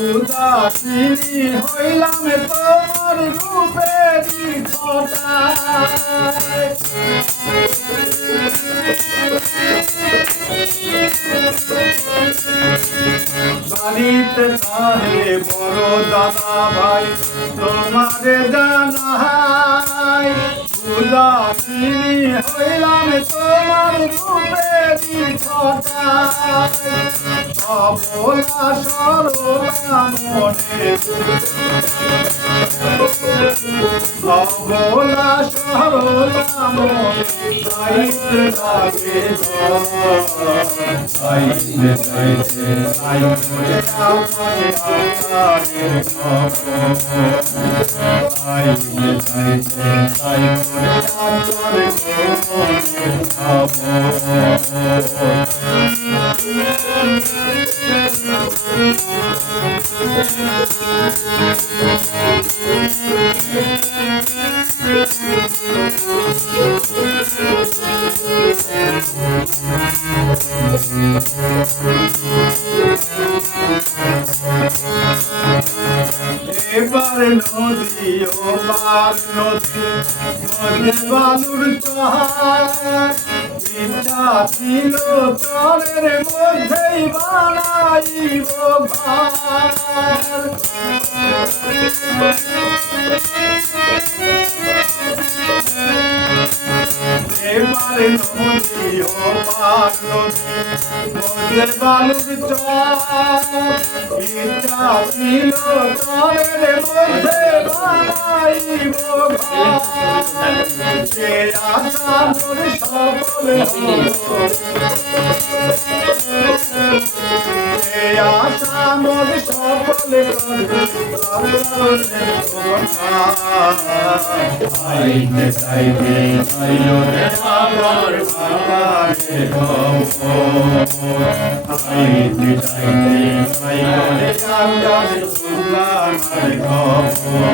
উদাসিনী হইলাম তোমার রূপেরই ছটায়। বাড়িতে তাহে বড় দাদা ভাই তোমারে জানাই, উদাসিনী হইলাম তোমার রূপেরই ছটায়। অবলা সরলা মনে, অবলা সরলা মনে চাইতে লাগে, চাইতে চাইতে চাই করে আমারে আপনারে খবর, চাইতে চাইতে চাই করে আপনারে খবর। এবার নদী ও পার নদী মধ্যে বালুর চর, ইচ্ছা ছিল চরের মধ্যেই বানাইব ঘর। এবারে নদী ও পার নদী মধ্যে বালুর চর, ইচ্ছা ছিল চরের মধ্যে বানাইব ঘর। সে আশা মোর সফল হলো, সে আশা মোর সফল হলো। আইতে চাইতে চাইলো রে আমার বাবারে খবর, আইতে চাইতে চাইলো রে আমার সুলতানের খবর।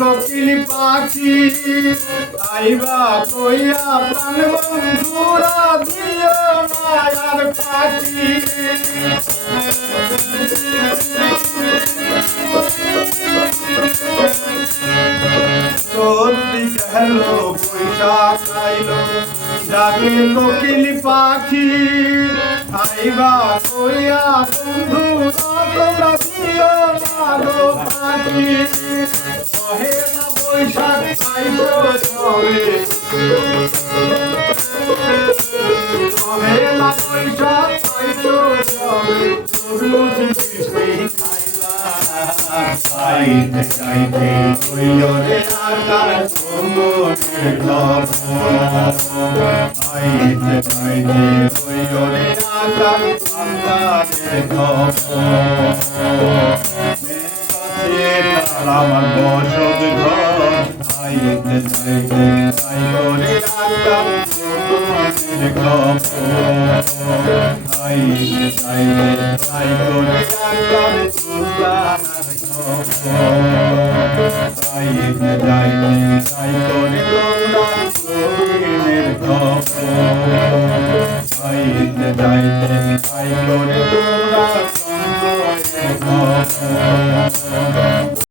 কোকিল পাখি আইবা কইয়া প্রাণ বন্ধুরা দিও মায়ার পাখি। সত্যি গেল বৈশাখ আইল ডাকে কোকিল পাখি আইবা কইয়া বন্ধুরা তোমরা দিও না গো পাখি। পহেলা বৈশাখ আইল ঝরে, পহেলা বৈশাখ আইল ঝরে তরমুজ মিষ্টি খাইলা। চাইতে চাইতে হইল রে আকার মনের খবর, চাইতে চাইতে হইল রে আকার সন্তানের খবর। আমার বসত ঘর চাইতে চাইতে চাই করে আকার মনের খবর, চাইতে চাইতে চাই করে আকার সুলতানের খবর। চাইতে চাইতে চাই করে তোমরা প্রবীণের খবর, চাইতে চাইতে চাই করে তোমরা সন্তোষের খবর।